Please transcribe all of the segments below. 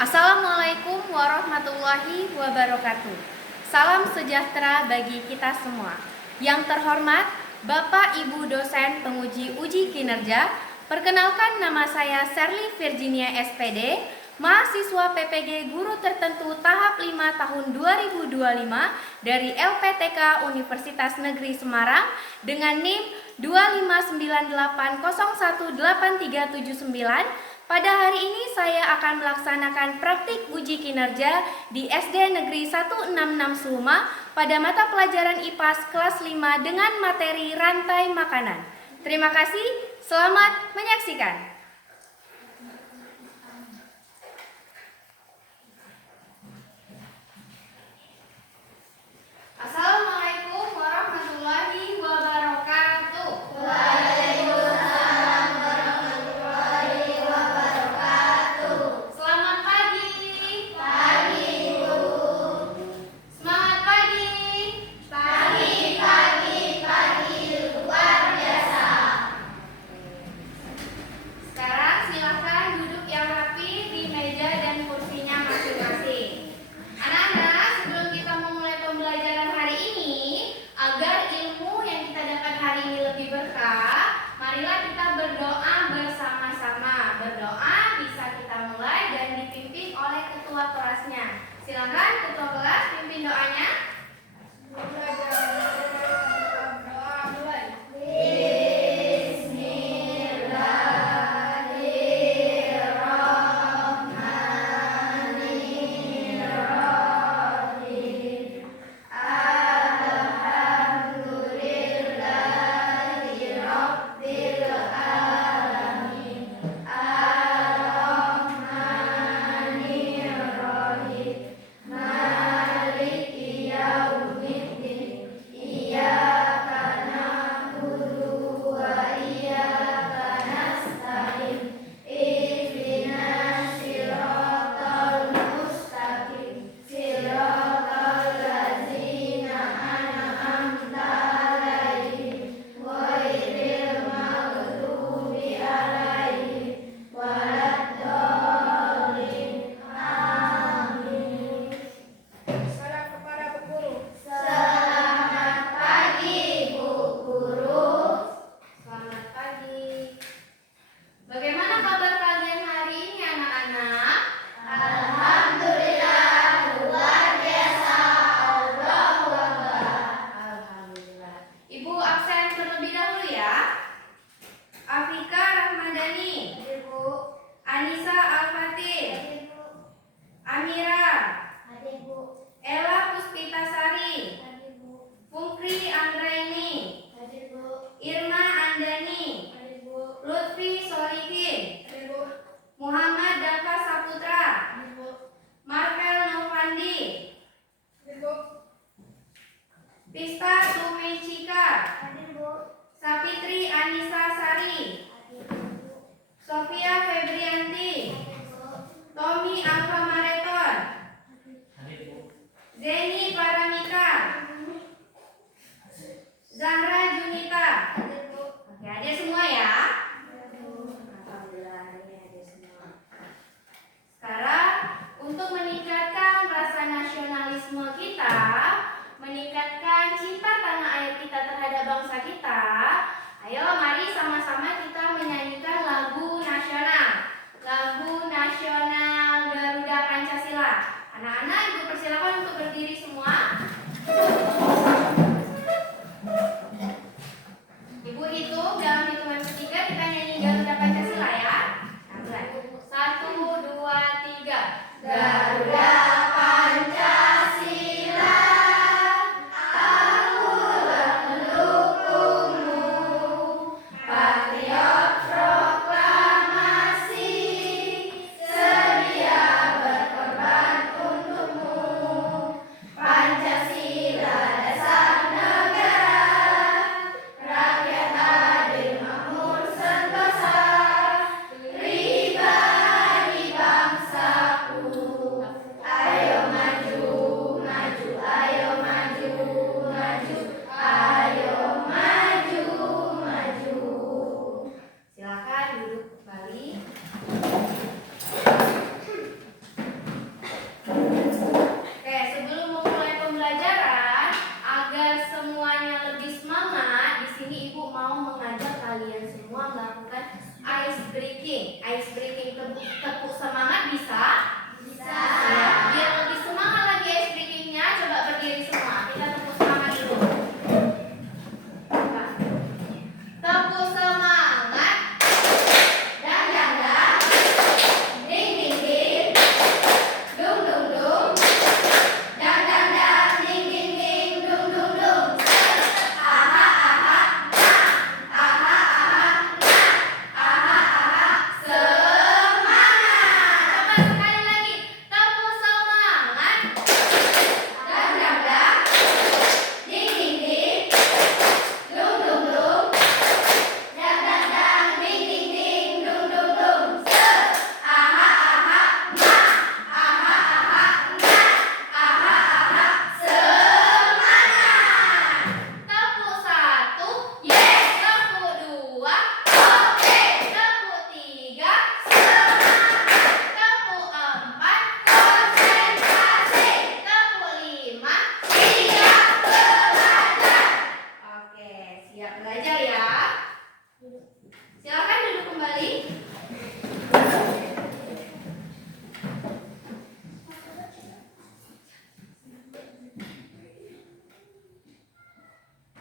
Assalamualaikum warahmatullahi wabarakatuh. Salam sejahtera bagi kita semua. Yang terhormat Bapak Ibu dosen penguji uji kinerja, perkenalkan nama saya Sherly Virginia SPD, mahasiswa PPG Guru Tertentu tahap 5 tahun 2025 dari LPTK Universitas Negeri Semarang dengan NIM 259801839. Pada hari ini saya akan melaksanakan praktik uji kinerja di SD Negeri 166 Seluma pada mata pelajaran IPAS kelas 5 dengan materi rantai makanan. Terima kasih, selamat menyaksikan. Assalamualaikum warahmatullahi wabarakatuh. Silakan ketua kelas pimpin doanya. Pista Sumecika, Sapitri Anissa Sari, Sofia Febrianti, Tommy Alfa Mareton, Zeni Paramita, Zahra Junita. Oke, ada semua ya? Alhamdulillah, ini ada semua. Sekarang untuk meningkatkan rasa nasionalisme kita, meningkatkan cinta tanah air kita terhadap bangsa kita, ayo mari sama-sama kita menyanyikan lagu nasional. Lagu nasional Garuda Pancasila. Anak-anak, ibu persilakan untuk berdiri semua. Ibu hitung dalam hitungan ketiga kita nyanyi Garuda Pancasila ya. Nah, mulai. 1, 2, 3. Garuda Pancasila. tepuk semangat bisa? Bisa. Ya, biar lebih semangat lagi ice breakingnya, coba berdiri semua. Kita tepuk semangat dulu. Tepuk semangat. Dang dang dang. Ding ding ding. Dung dung dung. Dang dang dang. Ding ding ding. Dung dung dung. Aha aha. Aha aha. Aha aha. Semangat. Coba sekali lagi. Tepuk semangat. Dang dang dang. Ding ding ding. Dung dung dung. Dang dang dang. Ding ding ding. Dung dung dung. Aha aha. Ma. Aha aha. Na. Aha aha. Semangat. Tepuk satu. Yes. Tepuk dua. Oke. Tepuk tiga. Semangat. Tepuk empat. Konsentrasi. Tepuk lima. Siap belajar. Oke, siap belajar ya. Silakan duduk kembali.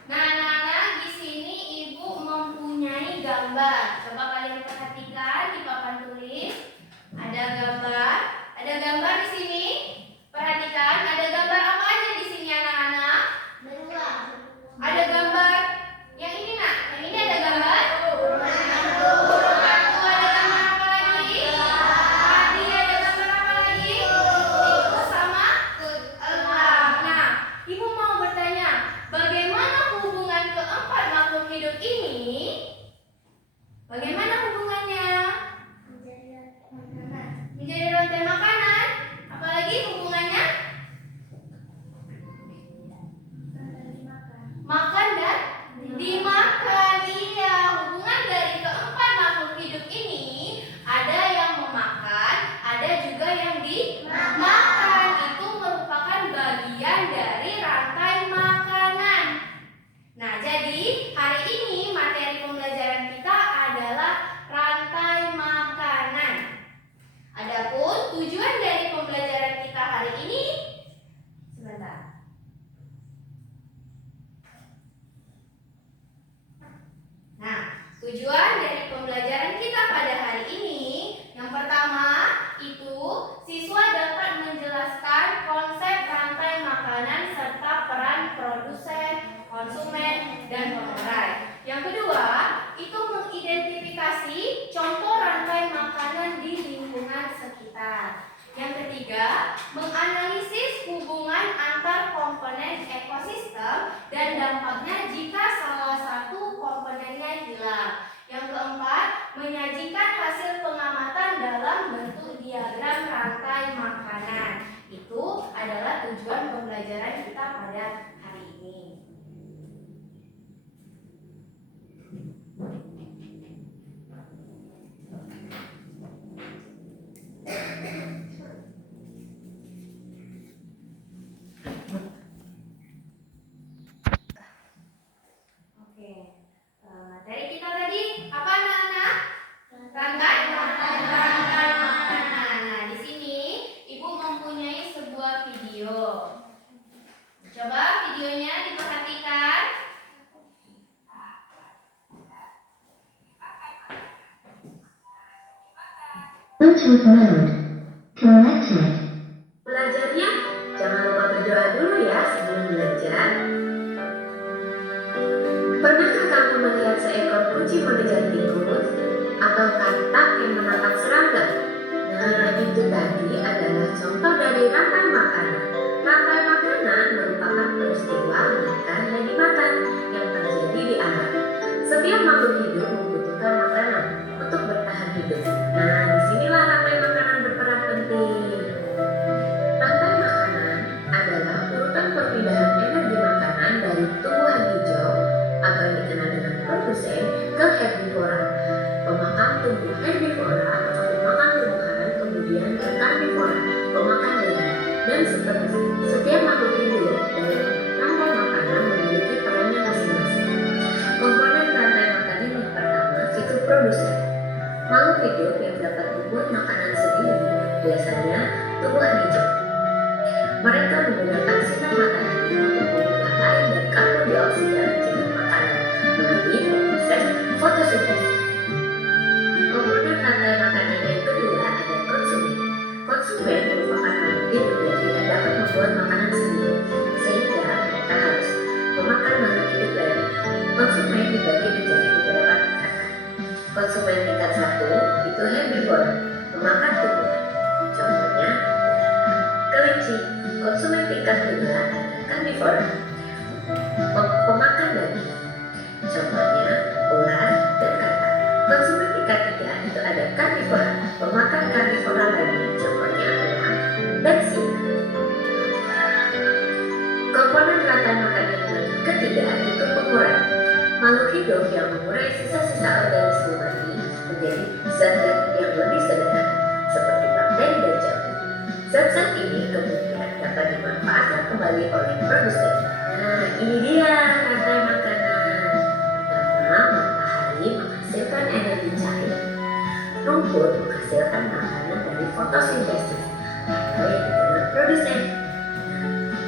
Nah, anak-anak, di sini Ibu mempunyai gambar. Coba kalian perhatikan di papan tulis. Ada gambar. Ada gambar di sini. Perhatikan, ada gambar apa aja di sini anak-anak? Ada gambar yang ini nak. Yang ini ada gambar burung hantu. Ada gambar apa lagi? Tadi ada gambar apa lagi? Tikus sama elang. Nah, Ibu mau bertanya, bagaimana hubungan keempat makhluk hidup ini? Bagaimana hubungannya? Menjadi rantai makanan. Apalagi hubungannya? Makan dan dimakan. Iya, hubungan dari keempat makhluk hidup ini ada yang memakan, ada juga yang dimakan. Itu merupakan bagian dari rantai makanan. Nah, jadi hari ini materi pembelajaran kita adalah rantai makanan. Adapun tujuan dari pembelajaran kita hari ini, sebentar. Nah, tujuan dari pembelajaran kita pada hari ini, yang pertama itu siswa dapat menjelaskan konsep rantai makanan serta peran produsen, konsumen, dan pengurai. Yang kedua, itu mengidentifikasi contoh rantai makanan di lingkungan sekitar. Yang ketiga, menganalisis hubungan antar komponen ekosistem dan dampaknya jika salah satu komponennya hilang. Yang keempat, menyajikan hasil pengamatan dalam bentuk diagram rantai makanan. Itu adalah tujuan pembelajaran kita pada hari ini. Oke, materi kita tadi apa anak-anak? Rantai makanan. Nah, di sini Ibu mempunyai sebuah video. Coba videonya diperhatikan. Bluetooth mode. Connected. Belajarnya jangan lupa berdoa dulu ya sebelum belajar. Pernahkah kamu melihat seekor kucing mengejar tikus atau katak yang menangkap serangga? Nah, itu tadi adalah contoh dari rantai makanan. Rantai makanan merupakan peristiwa makan dan dimakan yang terjadi di alam. Setiap makhluk hidup membutuhkan makanan untuk bertahan hidup. Nah, disinilah rantai makanan berperan penting. Rantai makanan adalah urutan perpindahan energi makanan dari tumbuhan hijau atau yang dikenal dengan produsen ke herbivora. Pemakan tumbuh herbivora atau pemakan tumbuhan, kemudian ke karnivora, pemakan daging. Dan seterusnya, setiap makhluk hidup dalam rantai makanan memiliki perannya masing-masing. Komponen rantai makanan yang pertama itu produsen. Makhluk hidup yang dapat membuat makanan sendiri biasanya tumbuhan hijau. Mereka menggunakan sinar matahari untuk mengubah air dan karbon dioksida menjadi makanan melalui proses fotosintesis. Komponen rantai makanan yang kedua ada konsumen. Konsumen merupakan makhluk hidup yang tidak dapat membuat makanan sendiri, sehingga mereka harus memakan makhluk hidup lain. Konsumen dibagi menjadi beberapa tingkatan. Konsumen tingkat 1 itu herbivora, memakan tumbuhan. Contohnya kelinci. Konsumen tingkat 2 ada karnivora, pemakan daging. Contohnya ular dan katak. Konsumen tingkat 3 itu ada karnivora, pemakan karnivora lainnya. Contohnya adalah pensil. Komponen rantai makanan yang ketiga itu pengurai. Makhluk hidup yang mengurai sisa-sisa organisme mati menjadi zat-zat yang lebih sederhana, seperti bakteri dan jamur. Zat-zat ini kemudian dapat dimanfaatkan kembali oleh produsen. Nah, ini dia rantai makanan. Pertama, matahari menghasilkan energi cair. Rumput menghasilkan makanan dari fotosintesis atau yang dikenal produsen.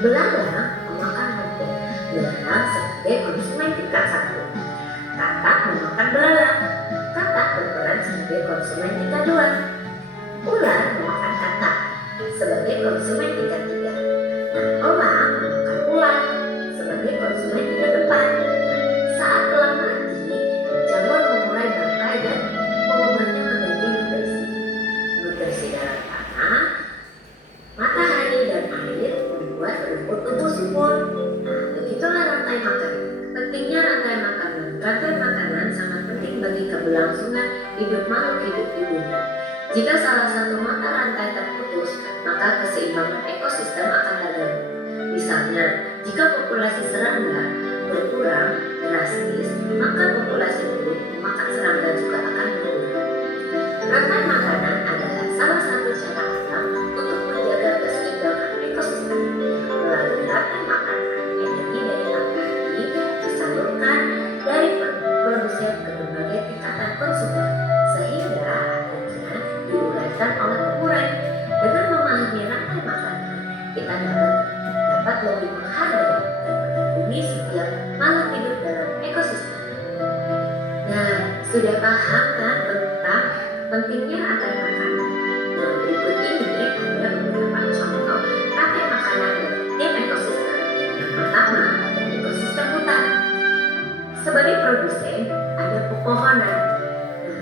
Belalang memakan rumput. Belalang sebagai konsumen tingkat 1. Katak memakan belalang. Katak berperan sebagai konsumen tingkat 2. Ular memakan katak sebagai konsumen tingkat 3. Nah, elang memakan ular sebagai konsumen tingkat 4. Saat elang mati, jamur memulai bangkai dan mengubahnya menjadi nutrisi. Nutrisi dalam tanah, matahari, dan air membuat rumput tumbuh subur. Nah, begitulah rantai makanan. Pentingnya rantai makanan. Rantai makanan sangat penting bagi keberlangsungan hidup makhluk hidup di bumi. Jika salah satu mata rantai terputus, maka keseimbangan ekosistem akan terganggu. Misalnya, jika populasi serangga berkurang drastis, maka populasi burung memakan serangga juga akan berkurang. Rantai makanan adalah salah satu cara alam untuk menjaga keseimbangan ekosistem. Melalui rantai makanan, energi dari matahari disalurkan dari produsen ke berbagai tingkatan konsumen, sehingga akhirnya diuraikan oleh pengurai. Dengan memahami rantai makanan, kita dapat lebih menghargai dan melindungi setiap makhluk hidup dalam ekosistem. Nah, sudah paham kan tentang pentingnya rantai makanan? Nah, berikut ini ada beberapa contoh rantai makanan dari tiap ekosistem. Yang pertama ada ekosistem hutan. Sebagai produsen ada pepohonan. Nah,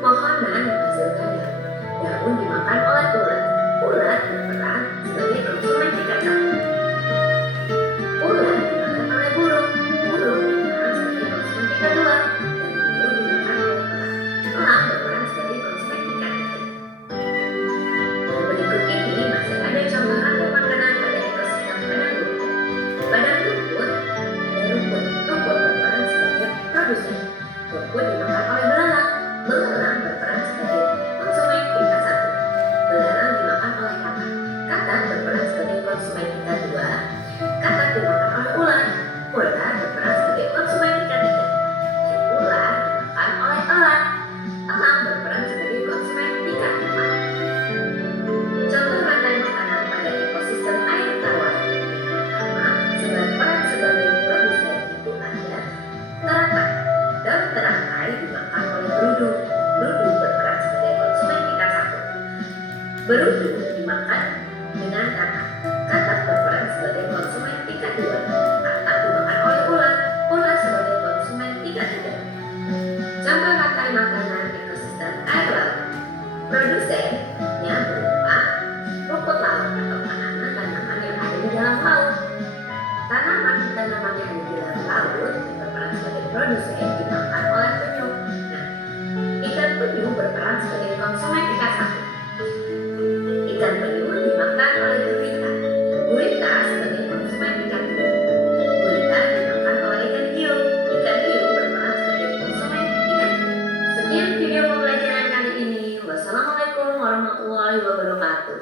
pohonan menghasilkan daun. Daun dimakan oleh ular. Ular berperan sebagai konsumen tingkat 1. Ular dimakan oleh burung. Burung berperan sebagai konsumen tingkat 2. Dan burung dimakan oleh elang. Elang berperan sebagai konsumen tingkat 3. Nah, berikut ini masih ada contoh rantai makanan pada ekosistem padang rumput. Padang rumput ada rumput. Rumput berperan sebagai produsen. Rumput dimakan oleh belalang. Belalang berperan sebagai konsumen tingkat 1. Belalang dimakan oleh katak. Katak berperan sebagai konsumen tingkat 2. Katak dimakan oleh ular. Ular berperan sebagai konsumen tingkat 3. Dan ular dimakan oleh elang. Elang berperan sebagai konsumen tingkat 4. Contoh rantai makanan pada ekosistem air tawar. Pertama, berperan sebagai produsen itu ada teratai. Daun teratai dimakan oleh berudu. Berudu berperan sebagai konsumen tingkat 1. Berudu dimakan dengan katak. Katak berperan sebagai konsumen tingkat 2. Katak dimakan oleh ular. Ular sebagai konsumen tingkat 3. Contoh rantai makanan ekosistem air laut. Produsennya berupa rumput laut atau tanaman-tanaman yang ada di dalam laut. Tanaman-tanaman yang ada di dalam laut yang berperan sebagai produsen dimakan oleh penyu. Nah, ikan penyu berperan sebagai konsumen tingkat 1. Ikan penyu dimakan oleh gurita. Gurita sebagai konsumen tingkat 2. Gurita dimakan oleh ikan hiu. Ikan hiu berperan sebagai konsumen tingkat 3. Sekian video pembelajaran kali ini. Wassalamualaikum warahmatullahi wabarakatuh.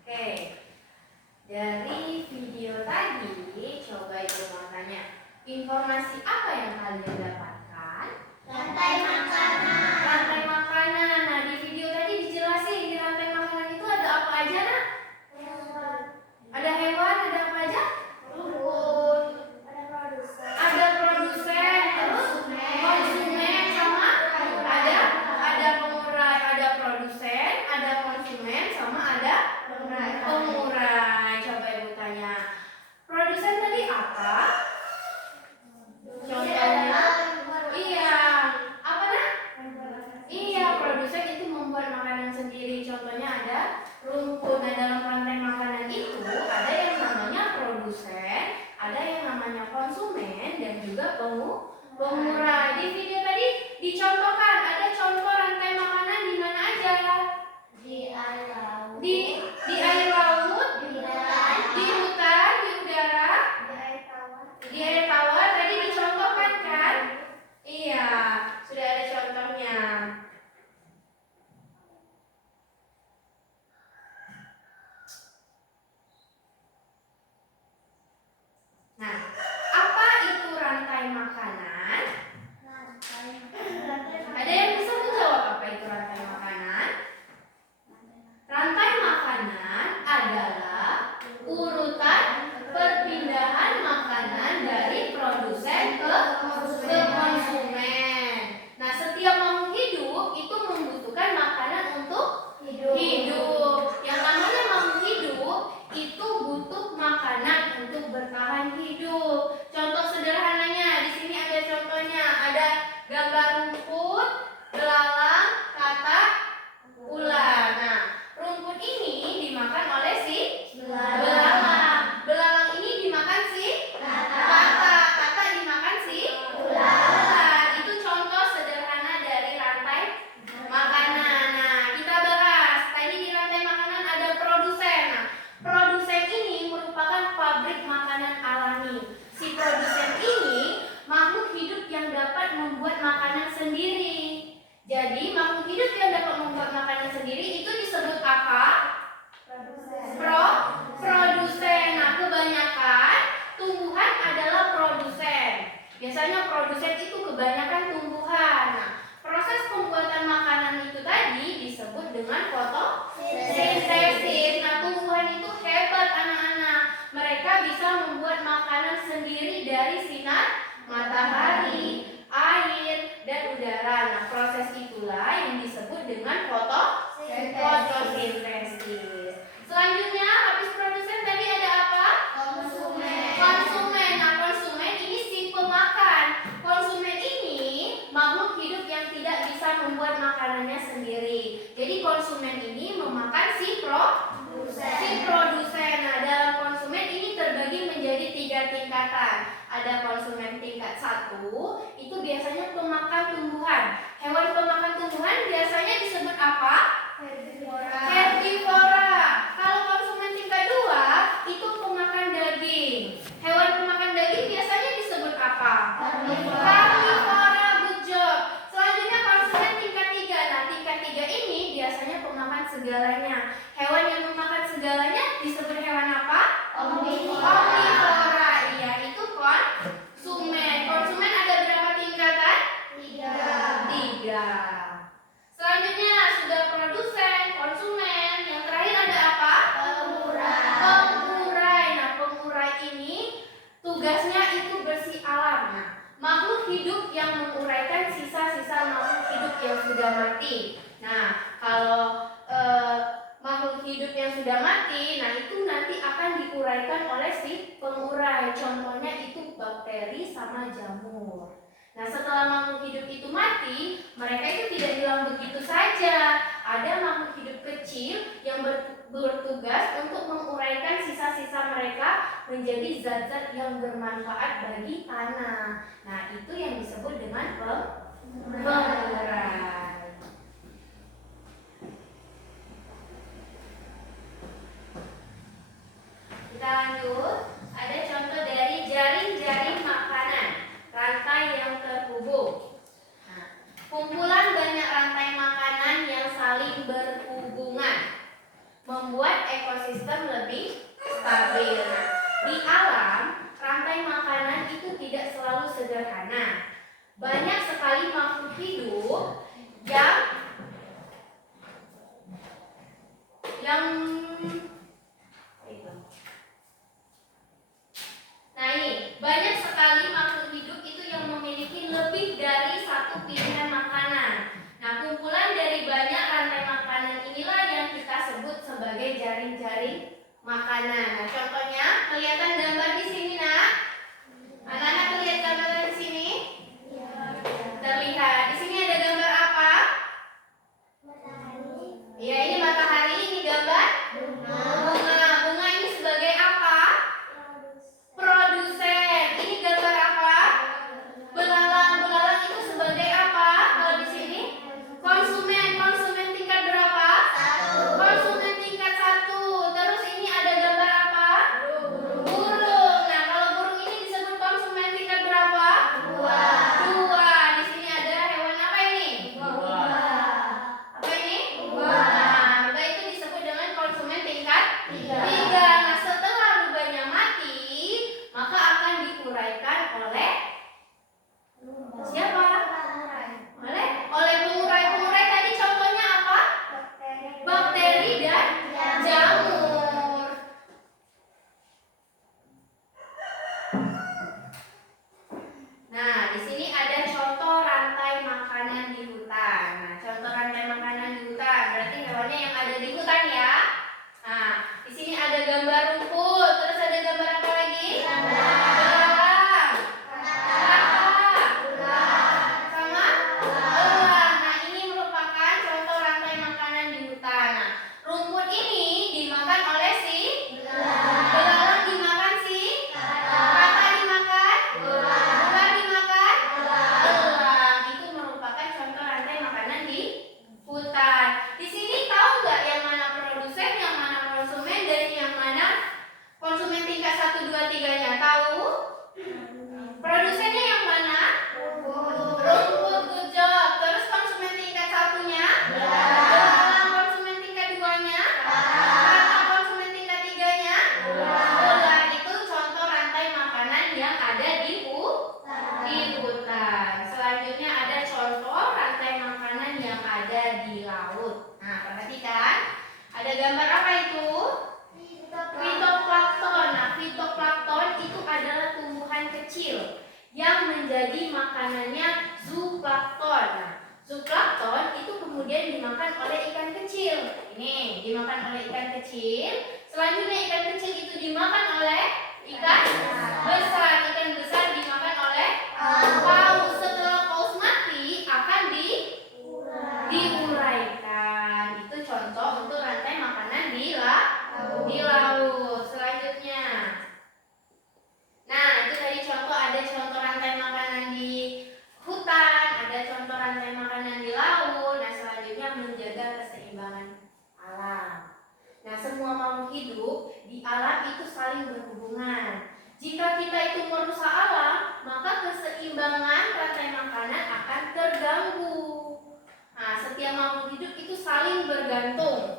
Oke, dari video tadi coba ibu mau tanya, informasi apa yang kalian dapatkan? Rantai makanan. Rantai makanan. sama ada pengurai. Coba Ibu tanya, produsen tadi apa? Contohnya, iya, apa nah? Iya, produsen itu membuat makanan sendiri. Contohnya ada rumput. Nah, dalam rantai makanan itu ada yang namanya produsen, ada yang namanya konsumen, dan juga pengurai. Di video tadi dicontohkan, ada contoh rantai makanan di mana aja? Di air laut, di air laut, di hutan, di udara, di air tawar. Tadi dicontohkan kan? Iya, sudah ada contohnya. Nah, apa itu rantai makanan? Ada yang bisa menjawab apa itu rantai makanan? Rantai makanan adalah urutan perpindahan makanan dari produsen ke konsumen. Nah, setiap makhluk hidup itu membutuhkan makanan untuk hidup. Yang namanya makhluk hidup itu butuh makanan untuk bertahan hidup. Contoh sederhananya di sini ada contohnya, ada gambar rumput, belalang, katak, ular. Nah, rumput ini dimakan oleh si belalang. Belalang ini dimakan si katak. Katak dimakan si ular. Itu contoh sederhana dari rantai makanan. Nah, kita bahas. Tadi di rantai makanan ada produsen. Nah, produsen ini merupakan pabrik makanan alami. Si produsen ini makhluk hidup yang dapat membuat makanan sendiri. Jadi makhluk hidup yang dapat membuat makanan sendiri itu disebut apa? Produsen. Nah, kebanyakan tumbuhan adalah produsen. Biasanya produsen itu kebanyakan tumbuhan. Nah, proses pembuatan makanan itu tadi disebut dengan fotosintesis. Nah, tumbuhan itu hebat anak-anak. Mereka bisa membuat makanan sendiri dari sinar matahari, air, dan udara. Nah, proses itulah yang disebut dengan fotosintesis. Selanjutnya, habis produsen tadi ada apa? Konsumen. Nah, konsumen ini si pemakan. Konsumen ini makhluk hidup yang tidak bisa membuat makanannya sendiri. Jadi konsumen ini memakan si produsen. Nah, dalam konsumen ini terbagi menjadi 3 tingkatan. Ada konsumen tingkat 1, itu biasanya pemakan tumbuhan. Hewan pemakan tumbuhan biasanya disebut apa? Herbivora. Kalau konsumen tingkat 2, itu pemakan daging. Hewan pemakan daging biasanya disebut apa? Karnivora. Good job. Selanjutnya konsumen tingkat 3. Nah, tingkat 3 ini biasanya pemakan segalanya. Hewan yang memakan segalanya disebut hewan apa? Omnivora. Iya, itu konsumen. Konsumen ada berapa tingkatan? 3. Selanjutnya sudah produsen, konsumen. Yang terakhir ada apa? Pengurai. Nah, pengurai ini tugasnya itu bersih alam. Nah, makhluk hidup yang menguraikan sisa-sisa makhluk hidup yang sudah mati. Nah, kalau makhluk hidup yang sudah mati, nah itu nanti akan diuraikan oleh si pengurai. Contohnya itu bakteri sama jamur. Nah, setelah makhluk hidup itu mati, mereka itu tidak hilang begitu saja. Ada makhluk hidup kecil yang bertugas untuk menguraikan sisa-sisa mereka menjadi zat-zat yang bermanfaat bagi tanah. Nah, itu yang disebut dengan pengurai. Kita lanjut. Ada contoh dari jaring-jaring makanan, rantai yang terhubung. Nah, kumpulan banyak rantai makanan yang saling berhubungan membuat ekosistem lebih stabil. Nah, di alam, rantai makanan itu tidak selalu sederhana. Banyak sekali makhluk hidup yang Nah, ini banyak sekali makhluk hidup itu yang memiliki lebih dari satu pilihan makanan. Nah, kumpulan dari banyak rantai makanan inilah yang kita sebut sebagai mencari makanan. Nah, contohnya kelihatan gambar di sini, Nak. Anak-anak lihat gambar di sini? Terlihat. Di sini ada gambar apa? Ya, ini matahari, ini gambar bunga. Bunga ini sebagai apa? Produsen. Ini gambar apa? Belalang. Belalang itu sebagai apa? Kalau di sini konsumen. Konsumen tingkat berapa? 1. Konsumen tingkat 1. Terus ini ada gambar apa? Burung. Nah, kalau burung ini disebut konsumen tingkat berapa? 2. Di sini ada hewan apa ini? Apa ini? Nah, rubah itu disebut dengan konsumen tingkat 3. Nah, setelah rubahnya mati, maka akan diuraikan oleh siapa? Oleh pengurai. Pengurai tadi contohnya apa? Bakteri dan jamur. Nah, di sini ada contoh rantai makanan di hutan. Nah, contoh rantai makanan di hutan berarti hewannya yang ada di hutan ya. Nah, di sini ada gambar rumput, terus ada gambar apa lagi? Belalang. Sama elang. Nah, ini merupakan contoh rantai makanan di hutan. Nah, rumput ini dimakan oleh si belalang, dimakan si kata, dimakan ular, dimakan elang. Itu merupakan contoh rantai makanan di hutan. Di sini tahu nggak yang mana produsen, yang mana konsumen, dan yang mana konsumen tingkat 1, 2, 3-nya? Tahu? Produsennya yang mana? Rumput, good job. Terus konsumen tingkat 1-nya? Belalang. Konsumen tingkat 2-nya? Kata. Konsumen tingkat 3-nya? Ular. Itu contoh rantai makanan yang ada di hutan. Selanjutnya ada contoh rantai makanan yang ada di laut. Nah, perhatikan. Ada gambar apa itu? Fitoplankton. Nah, fitoplankton itu adalah tumbuhan kecil yang menjadi makanannya zooplankton. Nah, zooplankton itu kemudian dimakan oleh ikan kecil. Ini dimakan oleh ikan kecil. Selanjutnya ikan kecil itu dimakan oleh ikan besar. Ikan besar dimakan oleh paus. Setelah paus mati akan diuraikan. Itu contoh untuk rantai makanan di laut. Selanjutnya, nah itu tadi contoh, ada contoh rantai makanan di hutan, ada contoh rantai makanan di laut. Nah, selanjutnya menjaga keseimbangan alam. Nah, semua makhluk hidup di alam itu saling berhubungan. Jika kita itu merusak alam, maka keseimbangan rantai makanan akan terganggu. Nah, setiap makhluk hidup itu saling bergantung.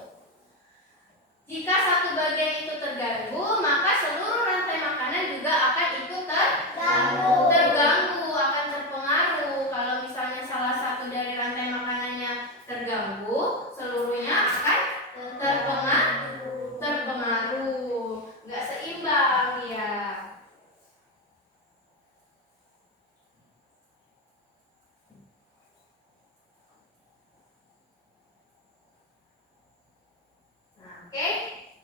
Jika satu bagian itu terganggu, maka seluruh rantai makanan juga akan ikut terganggu, akan terpengaruh. Kalau misalnya salah satu dari rantai makanannya terganggu, seluruhnya akan terpengaruh. Nggak seimbang ya. Oke,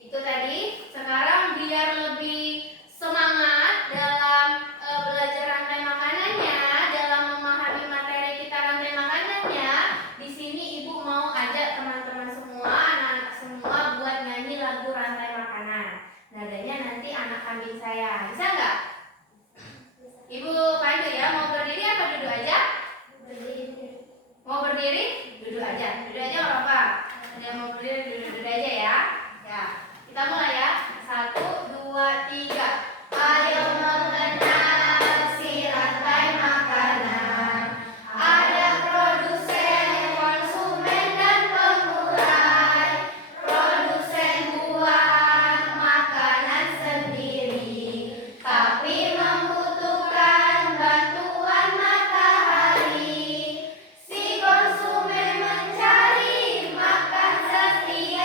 itu tadi. Sekarang biar lebih semangat dalam belajar rantai makanannya, dalam memahami materi kita rantai makanannya, di sini Ibu mau ajak teman-teman semua, anak-anak semua buat nyanyi lagu rantai makanan. Nadanya nanti anak kambing saya. Bisa nggak? Ibu panggil ya. Mau berdiri apa duduk aja? Mau berdiri? Duduk aja. Duduk aja nggak apa-apa. Yang mau berdiri duduk aja ya. Ya, kita mulai ya. 1, 2, 3. Ayo mengenal si rantai makanan. Ada produsen, konsumen, dan pengurai. Produsen buat makanan sendiri, tapi membutuhkan bantuan matahari. Si konsumen mencari makan setiap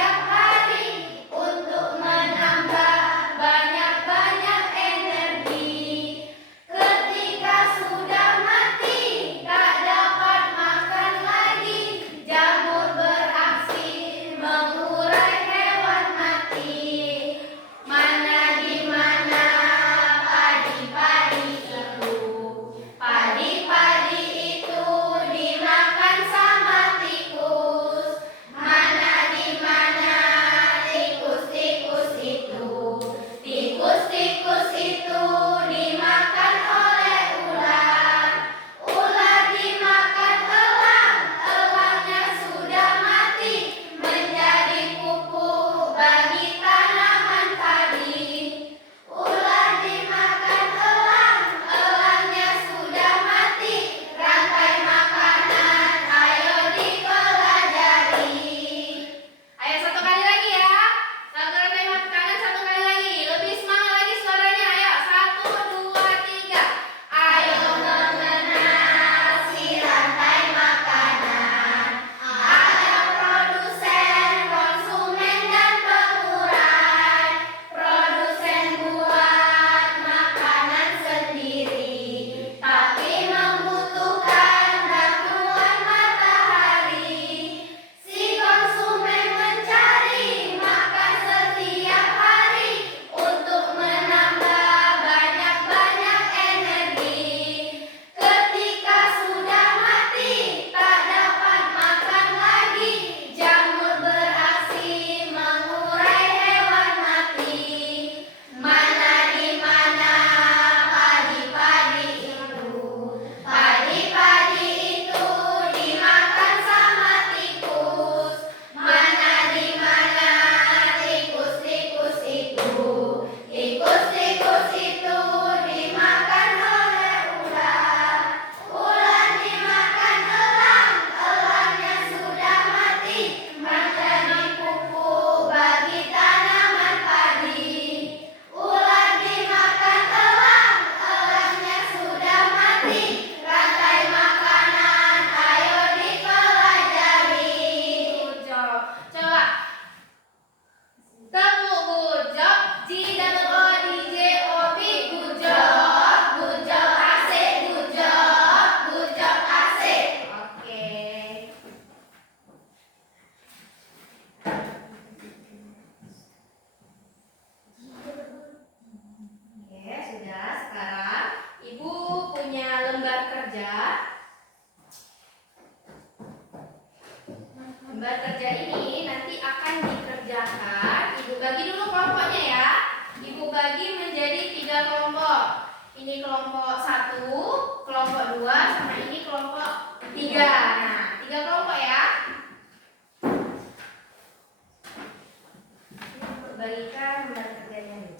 membagikan lembar kerjanya nih.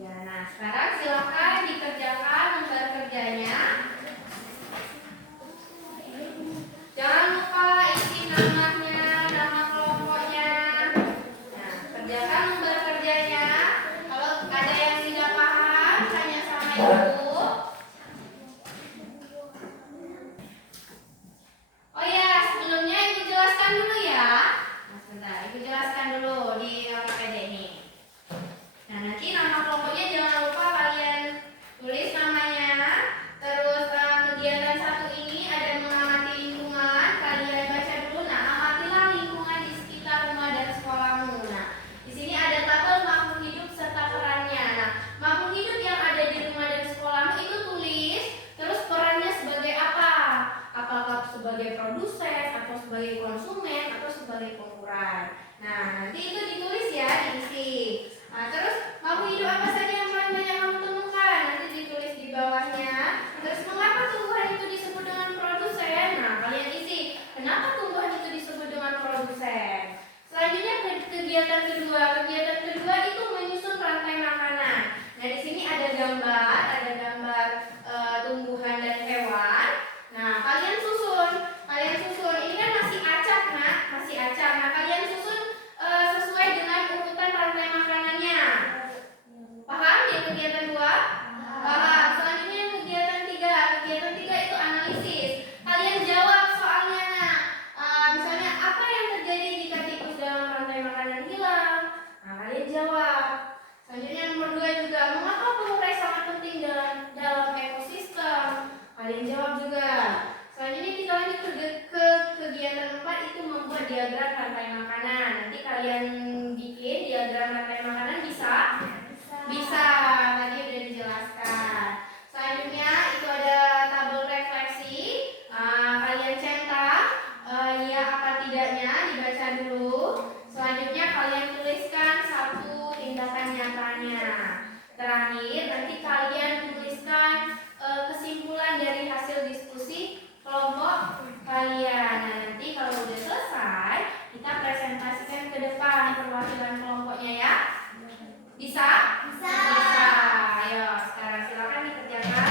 Ya, nah sekarang silakan dikerjakan lembar kerjanya. Jangan lupa isi namanya, nama kelompoknya. Nah, kerjakan lembar kerjanya. Kalau ada yang tidak paham, tanya sama ibu. Oh ya, sebelumnya ibu jelaskan dulu ya. Nah, sebentar, ibu jelaskan dulu di LKPD ini. Nah, nanti nama kelompoknya jangan lupa kalian tulis namanya. Terus kegiatan satu ini ada mengamati lingkungan. Kalian baca dulu. Nah, amatilah lingkungan di sekitar rumah dan sekolahmu. Nah, di sini ada tabel makhluk hidup serta perannya. Nah, makhluk hidup yang ada di rumah dan sekolahmu itu tulis. Terus perannya sebagai apa? Apakah sebagai produsen, atau sebagai konsumen, atau sebagai pengurang. Nah, nanti itu ditulis ya, diisi. Nah, terus makhluk hidup apa saja yang paling banyak kamu temukan? Nanti ditulis di bawahnya. Terus mengapa tumbuhan itu disebut dengan produsen? Nah, kalian isi. Kenapa tumbuhan itu disebut dengan produsen? Selanjutnya kegiatan kedua. Kegiatan kedua itu menyusun rantai makanan. Nah, di sini ada gambar tumbuhan dan hewan. Nah, kalian susun. Ini kan masih acak, Nak. Masih acak. Nah, kalian susun sesuai dengan urutan rantai makanannya. Paham ya kegiatan 2? Paham. Selanjutnya yang kegiatan 3. Kegiatan 3 itu analisis. Kalian jawab soalnya, Nak. Misalnya apa yang terjadi jika tikus dalam rantai makanan hilang? Nah, kalian jawab. Selanjutnya nomor 2 juga, mengapa pengurai sangat penting dalam ekosistem? Kalian jawab juga. Selanjutnya kita lanjut ke kegiatan 4, itu membuat diagram rantai makanan. Nanti kalian bikin diagram rantai makanan bisa? Bisa. Tadi udah dijelaskan. Selanjutnya itu ada tabel refleksi. Kalian centang ya apa tidaknya, dibaca dulu. Selanjutnya kalian tuliskan 1 tindakan nyatanya. Terakhir nanti kalian tuliskan kesimpulan dari hasil diskusi kelompok kalian. Nah, nanti kalau udah selesai, kita presentasikan ke depan perwakilan kelompoknya ya. Bisa? Bisa. Bisa. Ayo, sekarang silakan dikerjakan.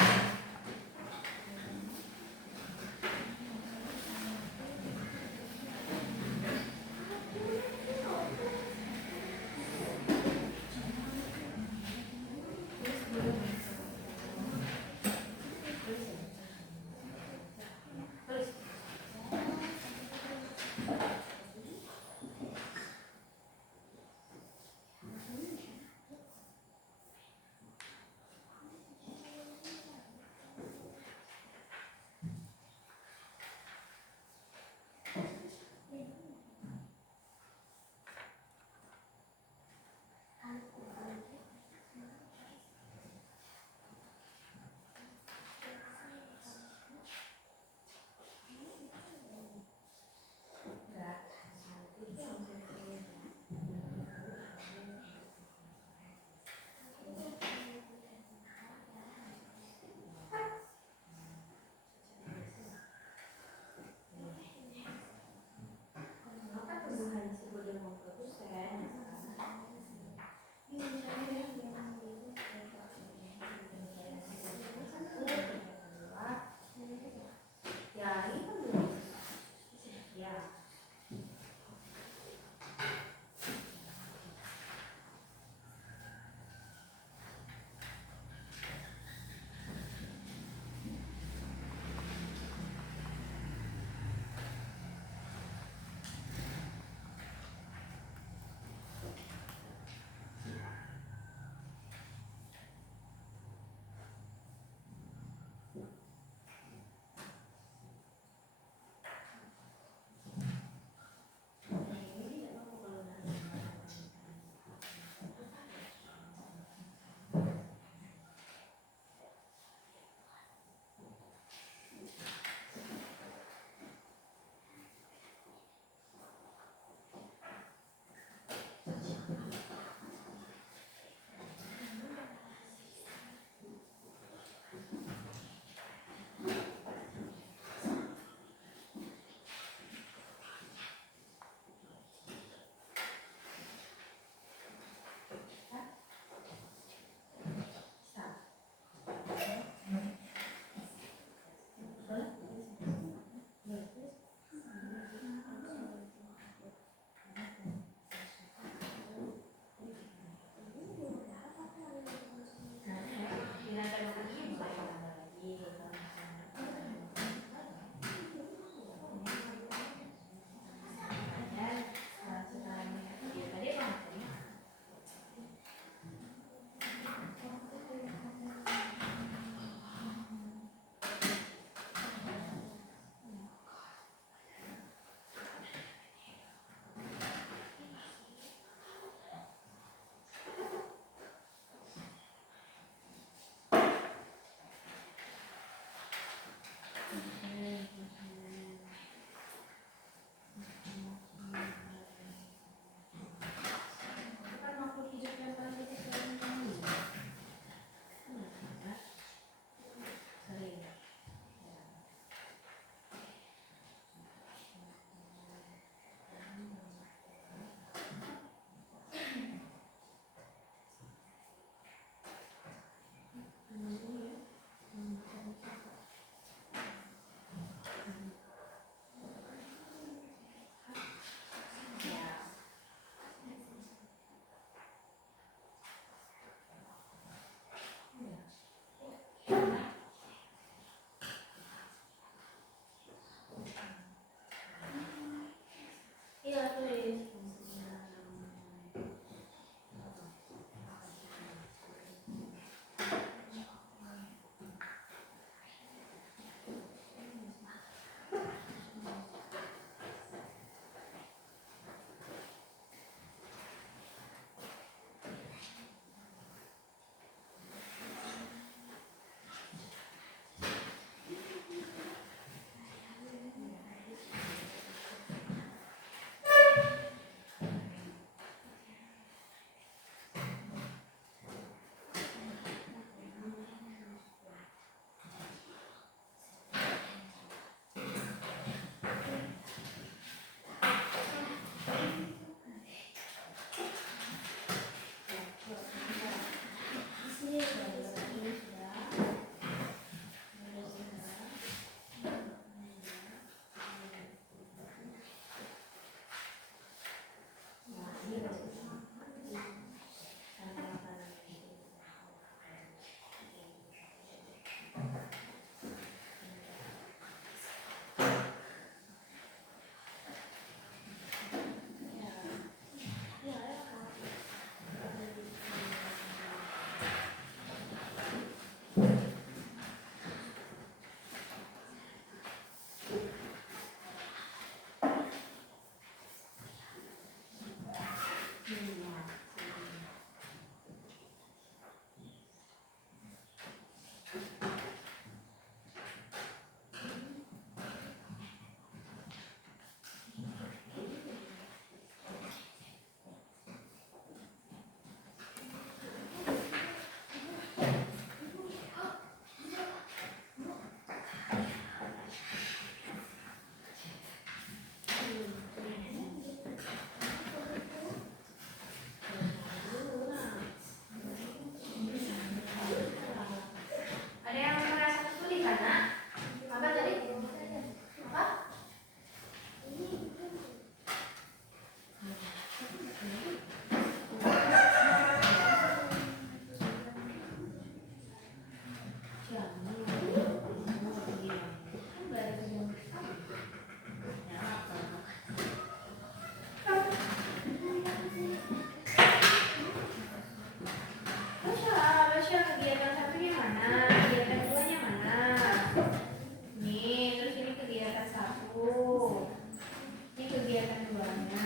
Ini kegiatan keduanya.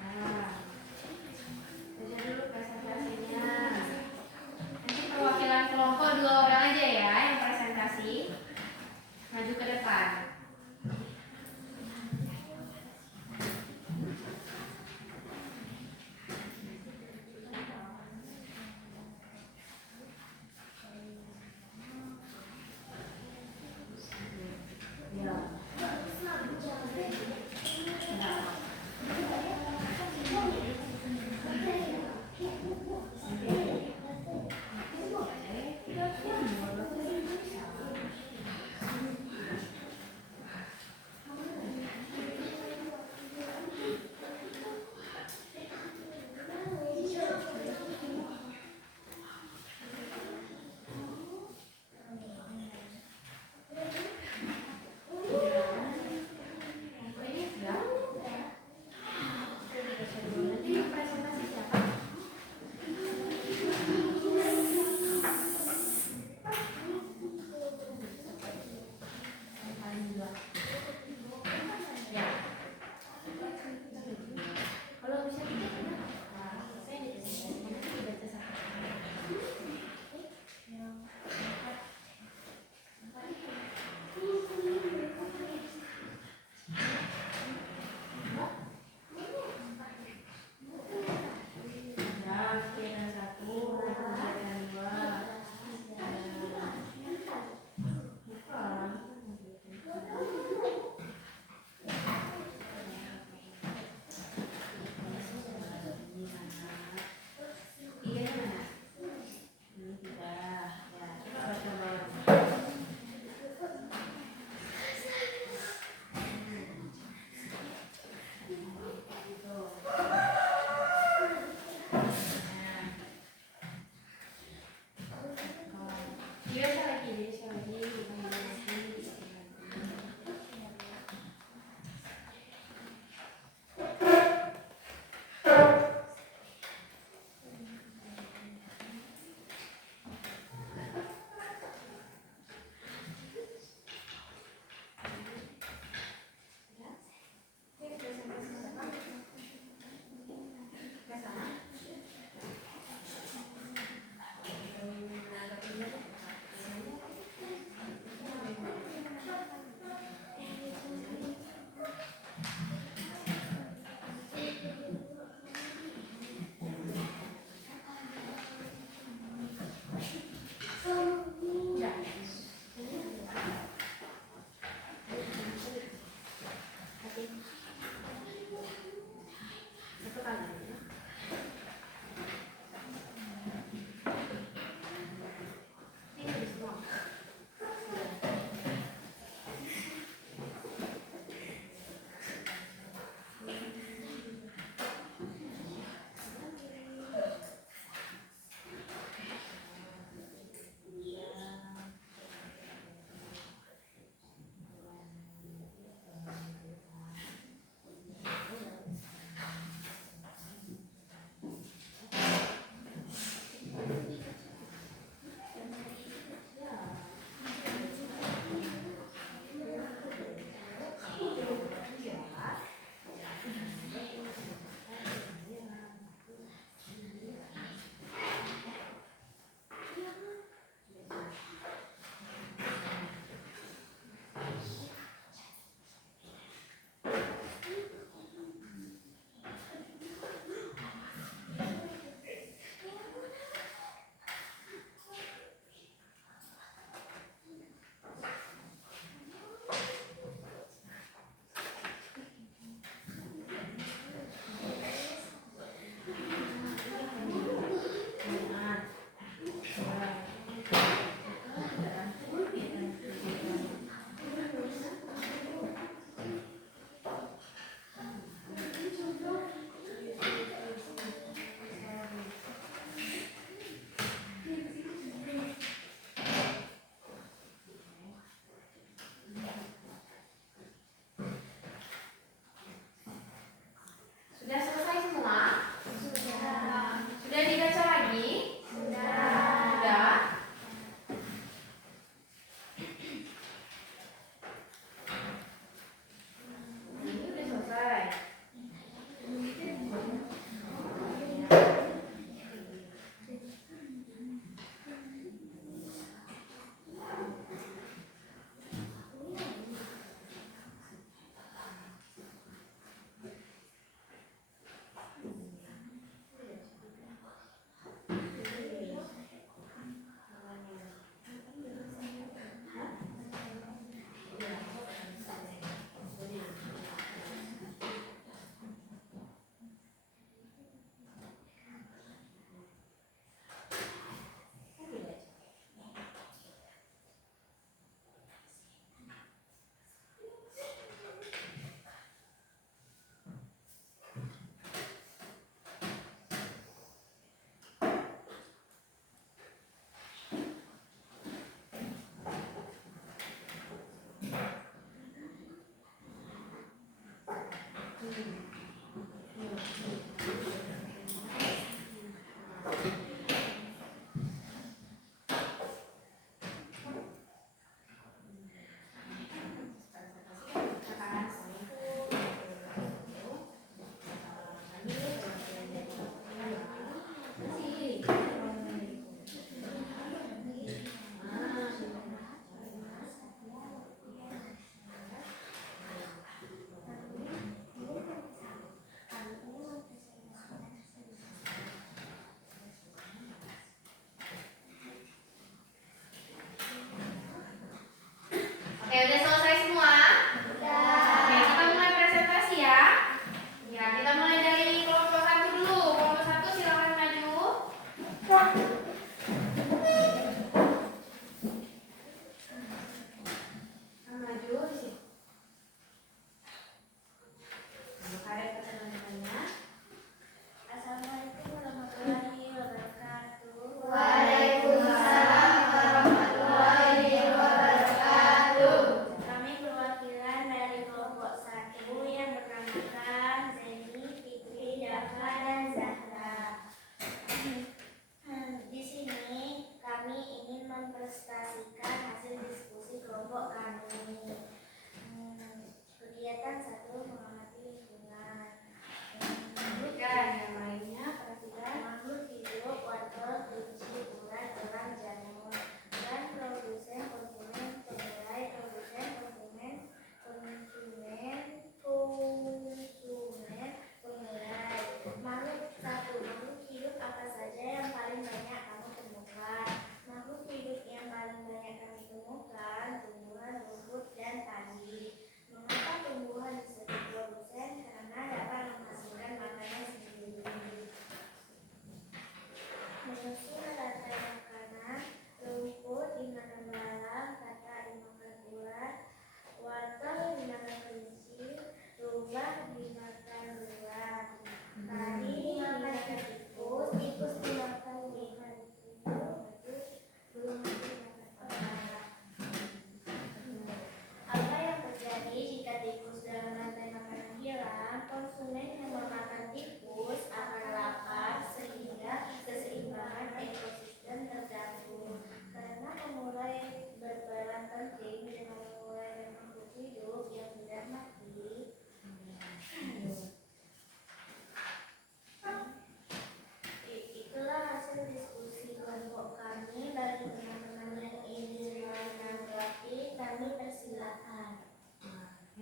Nah, baca dulu presentasinya. Nanti perwakilan kelompok 2 orang aja ya yang presentasi. Maju ke depan.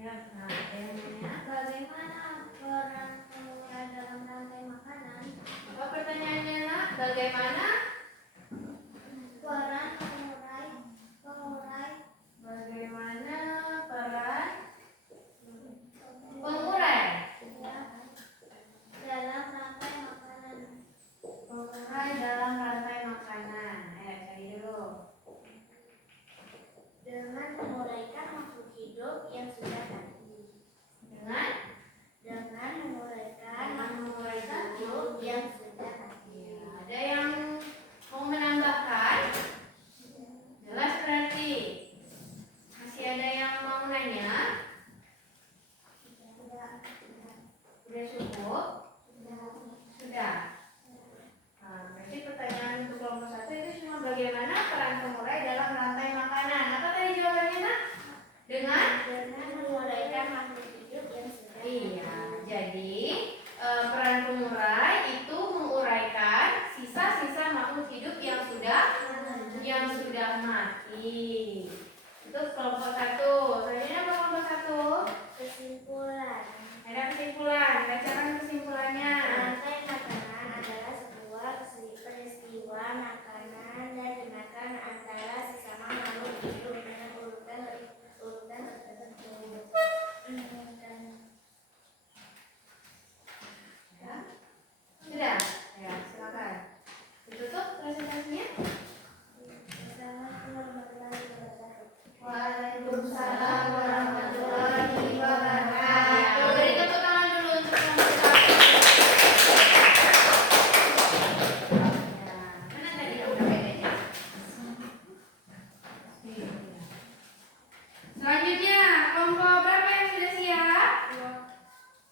Ya, nah, ada yang nanya. Bagaimana peran pengurai dalam rantai makanan? Apa pertanyaannya, Nak? Bagaimana? Peran pengurai Bagaimana peran pengurai? dalam rantai makanan? Pengurai dalam rantai makanan. Cari dulu. Dengan menguraikan makhluk hidup yang sudah mati. Dengan Menguraikan menguraikan hidup yang sudah mati. Ya, ada yang mau menambahkan? Jelas berarti. Masih ada yang mau nanya? Sudah cukup? Sudah. Nah, berarti pertanyaan untuk kelompok 1 itu cuma bagaimana peran pengurai dalam rantai makanan. Apa tadi jawabannya, Nak? Dengan? Menguraikan makhluk hidup yang sudah mati. Iya, jadi peran pengurai itu menguraikan sisa-sisa makhluk hidup yang sudah mati. Itu kelompok 1. Selanjutnya apa kelompok 1? Kesimpulan. Ada kesimpulan. Bacakan kesimpulannya. Rantai makanan adalah sebuah peristiwa makanan dan dimakan antara sesama makhluk hidup dengan urutan tertentu. Ya. Sudah? Ya, silakan. Ditutup presentasinya. Waalaikumsalam warahmatullahi wabarakatuh. Beri tepuk tangan dulu untuk kelompok 1. Mana tadi yang udah bedanya? Selanjutnya, kelompok berapa yang sudah siap?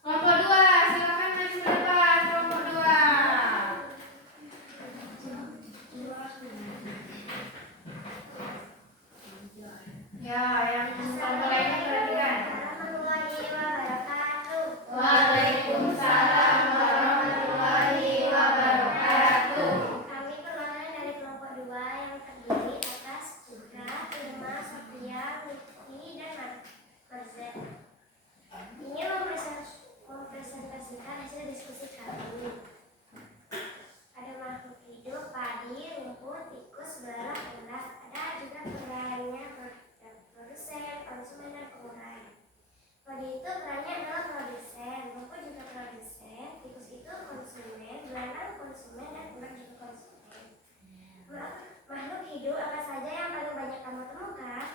Kelompok 2, silakan maju ke depan. Kelompok 2. Ya, yang kelompok lainnya perhatikan. Waalaikumsalam warahmatullahi wabarakatuh. Kami perwakilan dari kelompok 2 yang terdiri atas Citra, Irma, Sofia, Lutfi, dan Marzet. Ingin mempresentasikan hasil diskusi kami. Ada makhluk hidup, padi, rumput, tikus, berak, ulat. Ada juga perannya produsen, konsumen, dan pengurai. Padi itu perannya adalah produsen, rumput juga produsen, tikus itu konsumen, berak konsumen, dan ulat juga konsumen. Makhluk hidup apa saja yang paling banyak kamu temukan?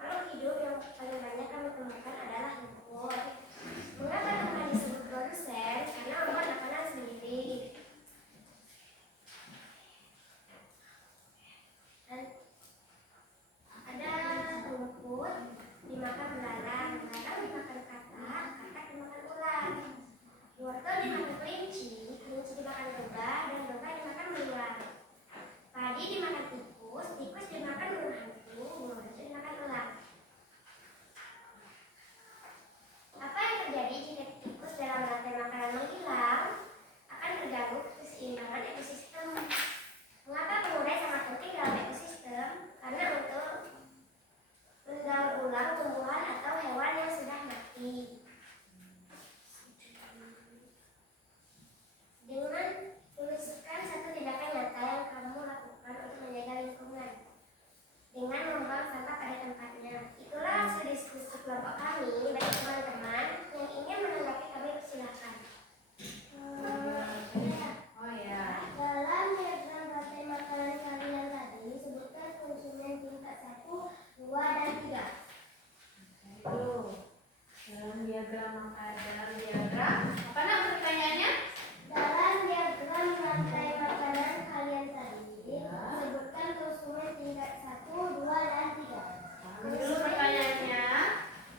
Makhluk hidup yang paling banyak kamu temukan adalah rumput. Mengapa teman disebut produsen? Karena membuat makanan sendiri. Dan ada rumput dimakan belalang, belalang dimakan katak, katak dimakan ular. Wortel dimakan kelinci, kelinci dimakan lebah, dan lebah dimakan beruang. Padi dimakan tikus, tikus dimakan burung hantu, burung hantu dimakan elang. Apa yang terjadi jika tikus dalam rantai makanan menghilang? Akan terganggu keseimbangan ekosistem. Mengapa pengurai sangat penting dalam ekosistem? Karena untuk mendaur ulang tumbuhan atau hewan yang sudah mati. Dengan tuliskan satu tindakan nyata yang kamu lakukan untuk menjaga lingkungan dengan membuang sampah pada tempatnya. Itulah hasil diskusi kelompok kami. Bagi teman-teman yang ingin menanggapi kami, persilakan. Oh ya. Dalam diagram rantai makanan kalian tadi, sebutkan konsumen tingkat 1, 2, dan 3. Dulu. Dalam diagram apa nak pertanyaannya? Dalam diagram rantai makanan kalian tadi, sebutkan konsumen tingkat 1, 2, dan 3. Dulu pertanyaannya.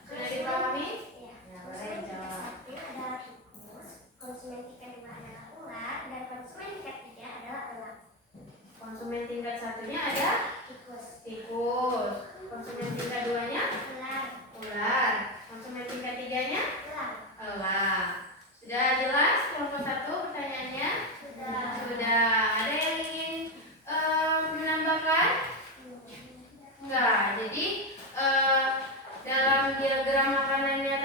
Sudah dipahami? Ya, Ya, konsumen boleh tingkat jawab. 1 adalah tikus, konsumen tingkat 2 adalah ular, dan konsumen tingkat 3 adalah elang. Konsumen tingkat 1-nya ada Tikus, tikus. Konsumen tingkat 2-nya ular, ular. Konsumen tingkat 3-nya elang. elang. Sudah jelas kelompok 1 pertanyaannya? Sudah. Ada yang ingin menambahkan? Enggak. Jadi dalam diagram makanannya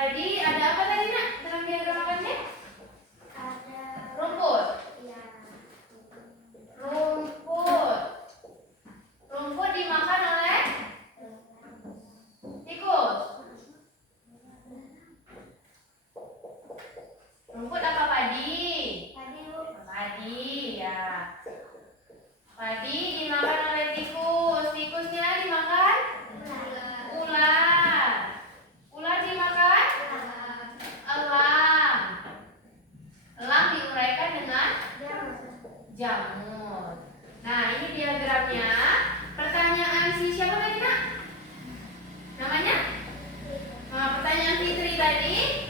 tadi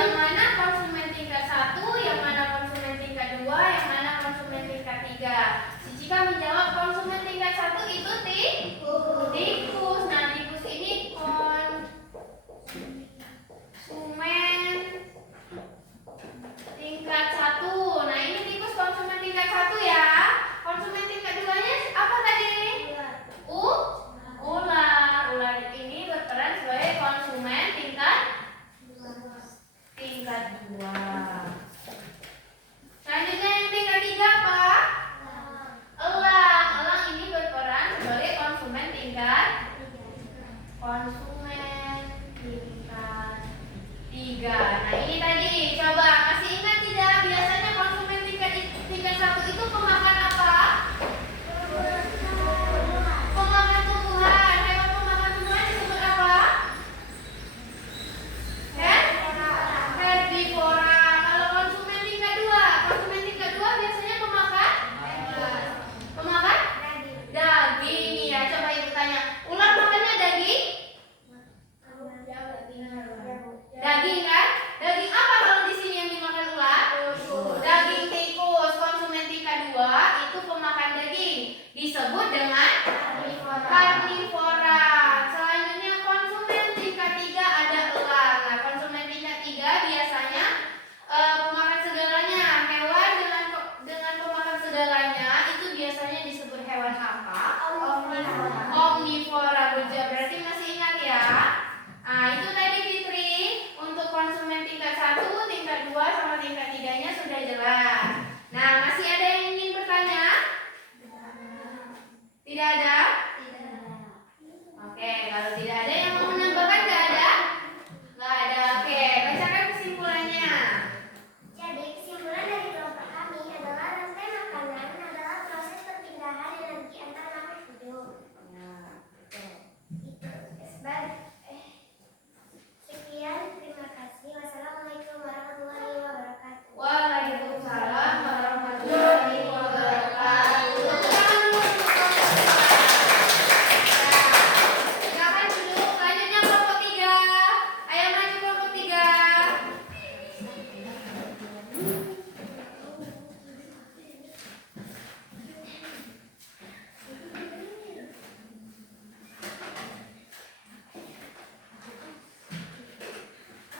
yang mana konsumen tingkat 1, yang mana konsumen tingkat 2, yang mana konsumen tingkat 3. Si Cika menjawab konsumen tingkat 1 itu tikus. Nah, tikus ini konsumen tingkat 1. Nah, ini tikus konsumen tingkat 1 ya. Konsumen tingkat 2-nya apa tadi? Ular. Ular ini berperan sebagai konsumen tingkat 2. Selanjutnya yang tingkat 3 apa? Elang. Elang ini berperan sebagai konsumen tingkat 3. Nah, ini tadi coba masih ingat tidak? Biasanya konsumen tingkat 1 itu pemakan apa? Pemakan tumbuhan. Hewan pemakan tumbuhan disebut apa? Herbivora. Kalau konsumen tingkat 2 biasanya pemakan daging. Ya, coba ibu tanya. Ular makannya daging? Daging kan? Daging apa kalau di sini yang dimakan ular? Daging tikus. Konsumen tingkat 2 itu pemakan daging. Disebut dengan karnivora. Selanjutnya konsumen tingkat 3 ada elang. Nah, konsumen tingkat 3 biasanya pemakan segalanya. Hewan dengan pemakan segalanya itu biasanya disebut hewan apa? Omnivora. Berarti masih ingat ya? Nah, itu tadi Fitri. Untuk konsumen tingkat 1, tingkat 2, sama tingkat 3-nya sudah jelas. Nah, masih ada yang ingin bertanya? Tidak ada? Oke, kalau tidak ada yang mau menambahkan, nggak ada? Nggak ada. Oke, bacakan kesimpulannya. Jadi kesimpulan dari kelompok kami adalah rantai makanan adalah proses perpindahan energi antar makhluk hidup. Sekian, terima kasih. Wassalamualaikum warahmatullahi wabarakatuh. Waalaikumsalam warahmatullahi wabarakatuh. Silakan duduk. Selanjutnya kelompok 3. Ayo maju kelompok 3.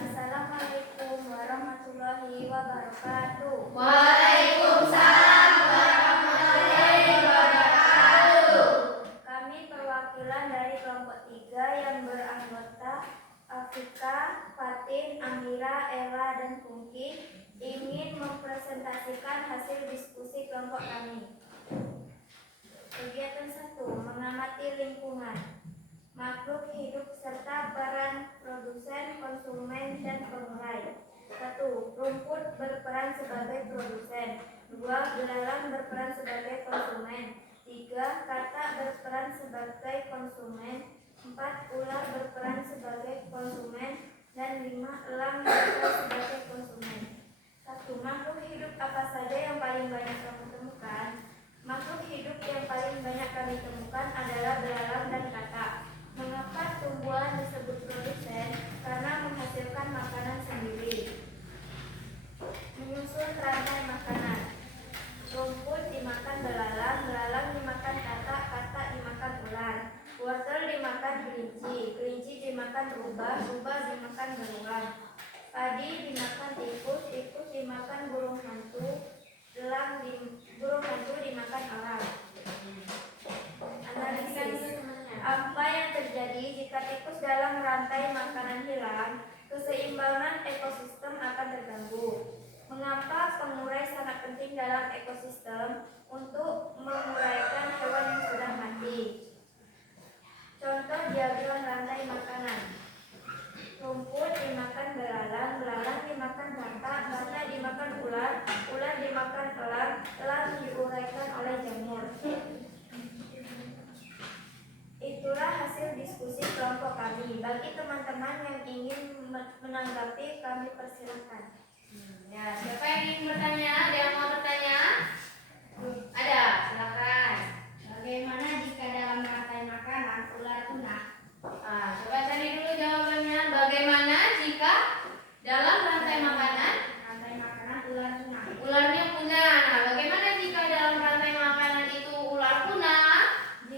Assalamualaikum warahmatullahi wabarakatuh. Waalaikumsalam warahmatullahi wabarakatuh. Kami perwakilan dari kelompok 3 yang beranggota Afika, Fatin, Amira, Ella, dan Pungki ingin mempresentasikan hasil diskusi kelompok kami. Kegiatan 1. Mengamati lingkungan, makhluk hidup serta peran produsen, konsumen, dan pengurai. 1. Rumput berperan sebagai produsen. 2. Belalang berperan sebagai konsumen. 3. Katak berperan sebagai konsumen. 4. Ular berperan sebagai konsumen. Dan 5. Elang berperan sebagai konsumen. 1. Makhluk hidup apa saja yang paling banyak kamu temukan? Makhluk hidup yang paling banyak kami temukan adalah belalang dan katak. Mengapa tumbuhan disebut produsen? Karena menghasilkan makanan sendiri. Menyusun rantai makanan. Rumput dimakan belalang, belalang dimakan katak, katak dimakan ular. Wortel dimakan kelinci, kelinci dimakan rubah, rubah dimakan beruang. Padi dimakan tikus, tikus dimakan burung hantu, burung hantu dimakan elang. Analisis. Apa yang terjadi jika tikus dalam rantai makanan hilang? Keseimbangan ekosistem akan terganggu. Mengapa pengurai sangat penting dalam ekosistem? Untuk menguraikan hewan yang sudah mati. Contoh diagram rantai makanan. Rumput dimakan belalang, belalang dimakan katak, katak dimakan ular, ular dimakan elang, elang diuraikan oleh jamur. Itulah hasil diskusi kelompok kami. Bagi teman-teman yang ingin menanggapi, kami persilakan. Ya, siapa yang ingin bertanya? Ada yang mau bertanya? Ada, silakan. Bagaimana jika dalam rantai makanan ular punah? Coba cari dulu jawabannya. Bagaimana jika dalam rantai makanan? Rantai makanan ular punah. Ularnya punah. Nah, bagaimana jika dalam rantai makanan itu ular punah?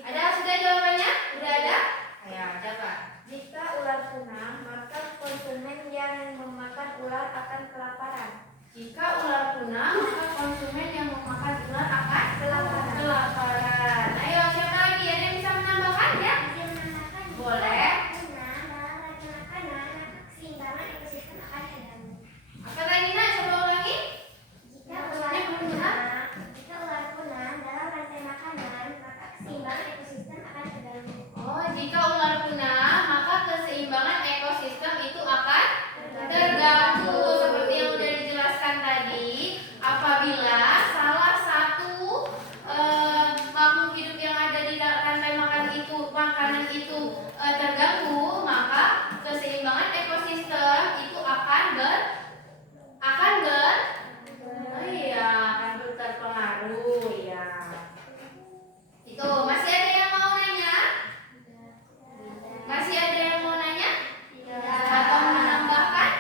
Ada sudah jawabannya? Udah ada? Ayo, coba. Jika ular punah, maka konsumen yang memakan ular akan kelaparan. Jika ular punah, maka konsumen yang memakan ular akan kelaparan. Ayo, siapa lagi? Ada yang bisa menambahkan ya? Boleh. Punah dalam rantai makanan, maka keseimbangan ekosistem akan terganggu. Apa tadi Nak? Coba ulangi. Jika ular punah dalam rantai makanan, maka keseimbangan ekosistem akan terganggu. Oh, jika ular punah, maka keseimbangan ekosistem itu akan terganggu. Seperti yang sudah dijelaskan tadi, apabila salah satu makhluk hidup yang ada di rantai makanan itu terganggu, maka keseimbangan ekosistem itu akan terpengaruh ya. Itu masih ada yang mau nanya? Masih ada yang mau nanya? Atau menambahkan?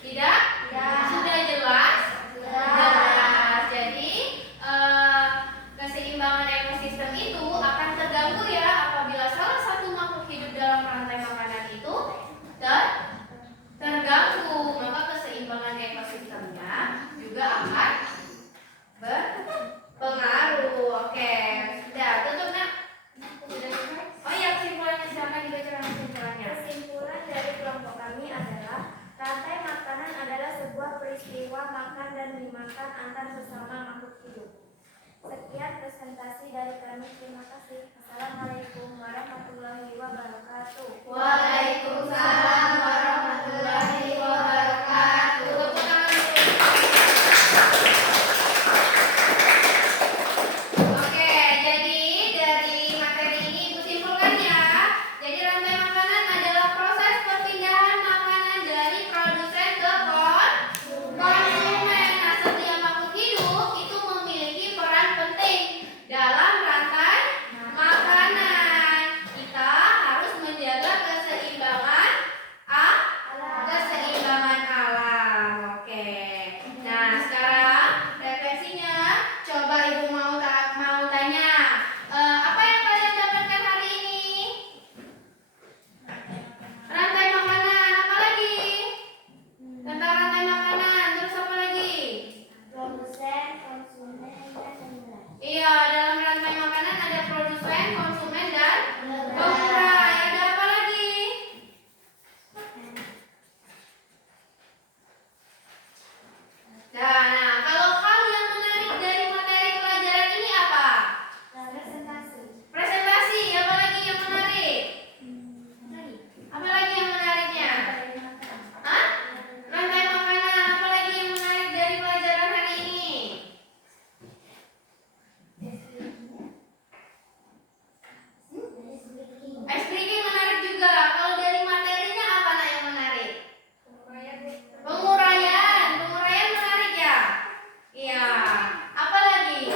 Tidak? Sudah jelas? Jelas. Jadi keseimbangan ekosistem itu akan terganggu ya apabila salah satu makhluk hidup dalam rantai makanan itu terganggu, maka keseimbangan ekosistemnya juga akan berpengaruh. Oke, sudah tutup Nak. Sudah selesai? Oh iya, kesimpulannya silakan dibacakan kesimpulannya. Kesimpulan dari kelompok kami adalah rantai makanan adalah sebuah peristiwa makan dan dimakan antar sesama makhluk hidup. Sekian presentasi dari kami. Terima kasih. Assalamualaikum warahmatullahi wabarakatuh. Waalaikumsalam warahmatullahi wabarakatuh. Tepuk tangan dulu. Oke, jadi dari materi ini Ibu simpulkan ya. Jadi rantai makanan adalah proses perpindahan makanan dari produsen ke konsumen. Nah, setiap makhluk hidup itu memiliki peran penting dalam rantai makanan. Kita harus menjaga keseimbangan keseimbangan alam. Oke. Nah, sekarang refleksinya coba Ibu mau tanya. Apa yang kalian dapatkan hari ini? Rantai makanan. Apa lagi? Tentang rantai makanan. Terus apa lagi? Produsen, konsumen, dan penggunaan. Iya, dalam rantai makanan ada produsen, konsumen, dan pengurai. Ada apa lagi? Nah, kalau hal yang menarik dari materi pelajaran ini apa? Presentasi. Presentasi, apa lagi yang menarik? Apa lagi yang menariknya? Hah? Rantai makanan, apa lagi yang menarik dari pelajaran hari ini? Ice breaking menarik juga. Kalau dari materinya apa Nak yang menarik? Penguraian menarik ya? Iya. Apa lagi?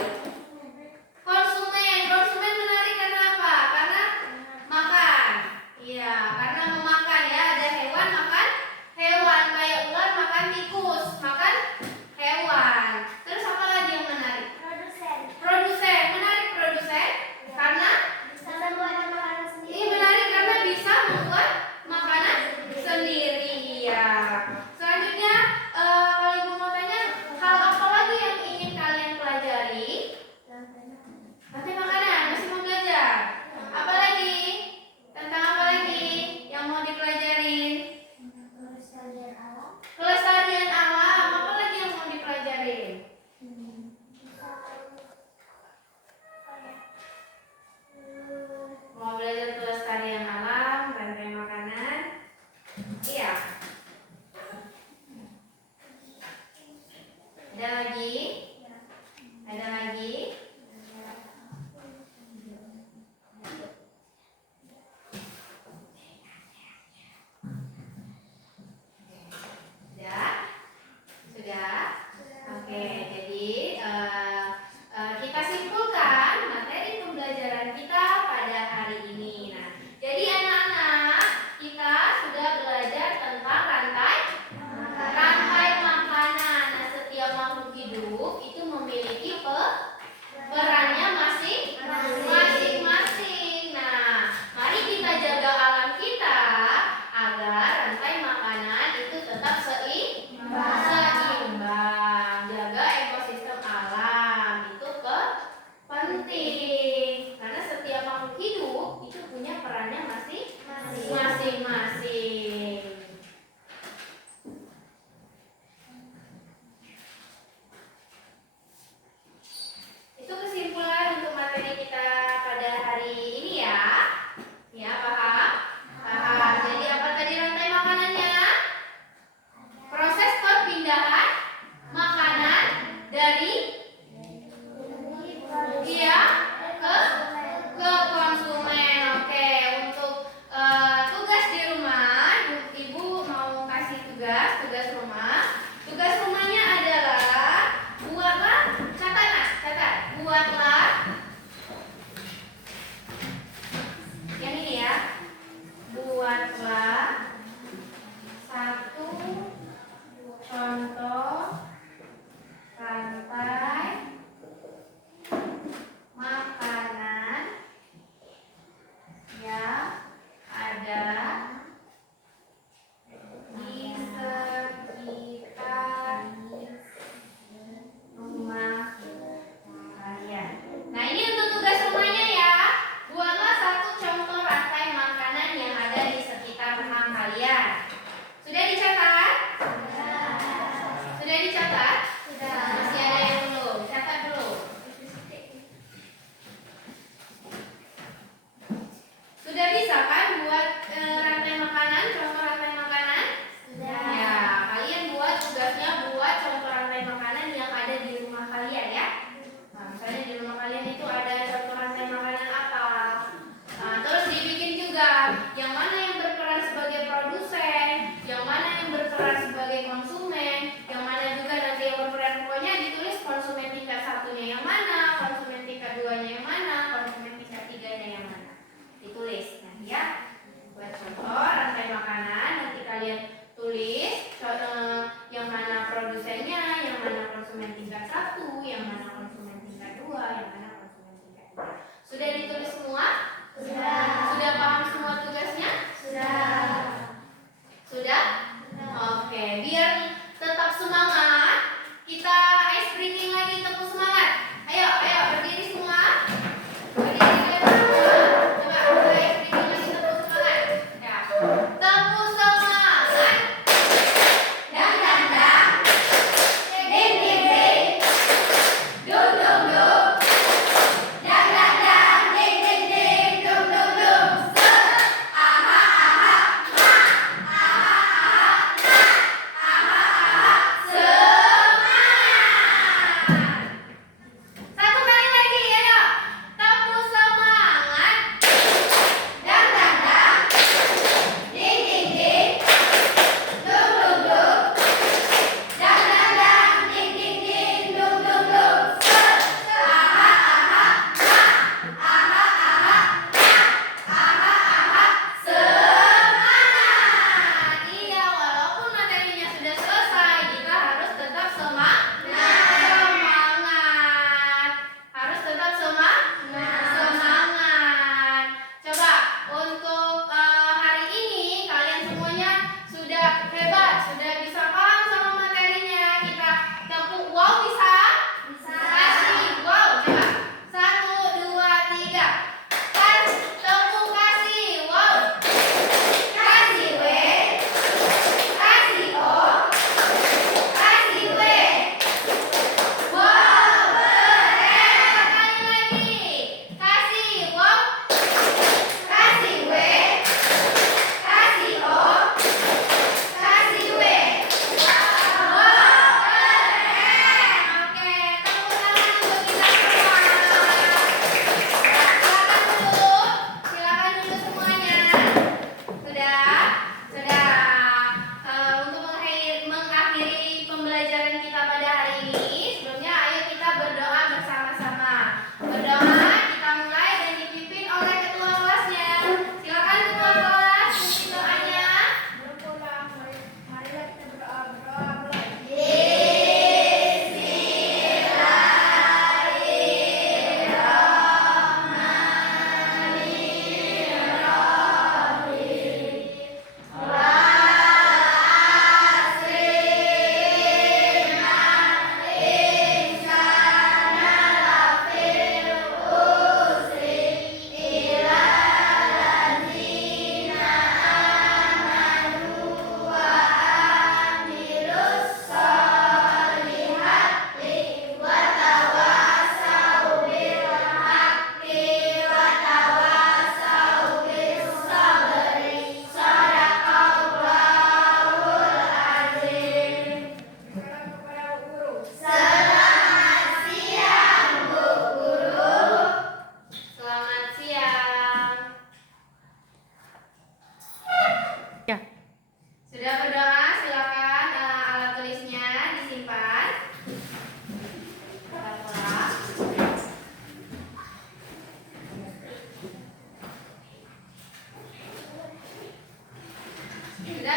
Konsumen menarik karena apa? Karena makan. Iya, karena memakan ya. Ada hewan makan hewan, kayak ular makan tikus, makan hewan. Terus apa lagi yang menarik? Produsen menarik karena Bisa membuat makanan sendiri. ini menarik karena bisa membuat makanan sendiri. Iya. Selanjutnya, kalau Ibu mau tanya, hal apa lagi yang ingin kalian pelajari? Rantai makanan, masih mau belajar? Apa lagi? Tentang apa lagi yang mau dipelajarin? Kelestarian alam. Apa lagi yang mau dipelajarin? Mau belajar kelestarian alam, rantai makanan? Iya. Ada lagi? Ada lagi? Sudah? Sudah? Oke, jadi kita simpulkan materi pembelajaran kita pada hari ini. Nah, jadi anak-anak kita sudah belajar kalian. Sudah dicatat? Sudah dicatat? Masih ada yang belum? Catat dulu. Sudah bisa kan buat rantai makanan, contoh rantai makanan? Ya, kalian buat tugasnya buat contoh rantai makanan yang ada di rumah kalian ya. Nah, misalnya di rumah kalian itu ada contoh rantai makanan apa? Nah, terus dibikin juga yang mana yang berperan sebagai produsen, yang mana yang berperan sebagai konsumen, yang mana juga nanti yang berperan, pokoknya ditulis konsumen tingkat satunya yang mana, konsumen tingkat duanya yang mana, konsumen tingkat tiganya yang mana. Ditulis nanti ya. Buat contoh rantai makanan nanti kalian tulis yang mana produsennya, yang mana konsumen tingkat 1, yang mana konsumen tingkat 2, yang mana konsumen tingkat 3. Sudah ditulis semua? Sudah paham semua tugasnya? Sudah? Oke, biar tetap semangat, kita ice breaking lagi, tepuk semangat. Ayo, berdiri semua. Berdiri semua. Coba, kita ice breaking lagi, tepuk semangat. Ya. Tepuk semangat. Dang, dang, dang. Ding, ding, ding. Dung, dung, dung. Dang, dang, dang. Ding, ding, ding. Dung, dung, dung. Satu kali lagi, ayo. Tepuk semangat. Dang, dang, dang. Ding, ding, ding. Dung, dung, dung. Dang, dang, dang. Ding, ding, ding. Dung, dung, dung. Semangat. Iya, walaupun materinya sudah selesai, kita harus tetap semangat. Harus tetap semangat. Coba untuk hari ini kalian semuanya sudah hebat, sudah bisa paham sama materinya. Kita tepuk wow, bisa? Kasih wow, coba. 1, 2, 3. Tepuk kasih wow. Kasih W. Kasih O. Kasih W. Wow, keren. Sekali lagi. Kasih wow. Kasih W. Kasih O. Kasih W. Wow, keren. Oke, tepuk tangan untuk kita semua. Silakan dulu semuanya. Sudah. Untuk mengakhiri pembelajaran kita pada hari ini, sebelumnya ayo kita berdoa bersama-sama. Berdoa kita mulai dan dipimpin oleh ketua kelasnya. Silakan ketua kelas, pimpin doanya. Marilah kita berdoa mulai. Salam kepada guru. Selamat siang. Ya. Sudah berdoa, silakan alat tulisnya disimpan. Kita pulang. Sudah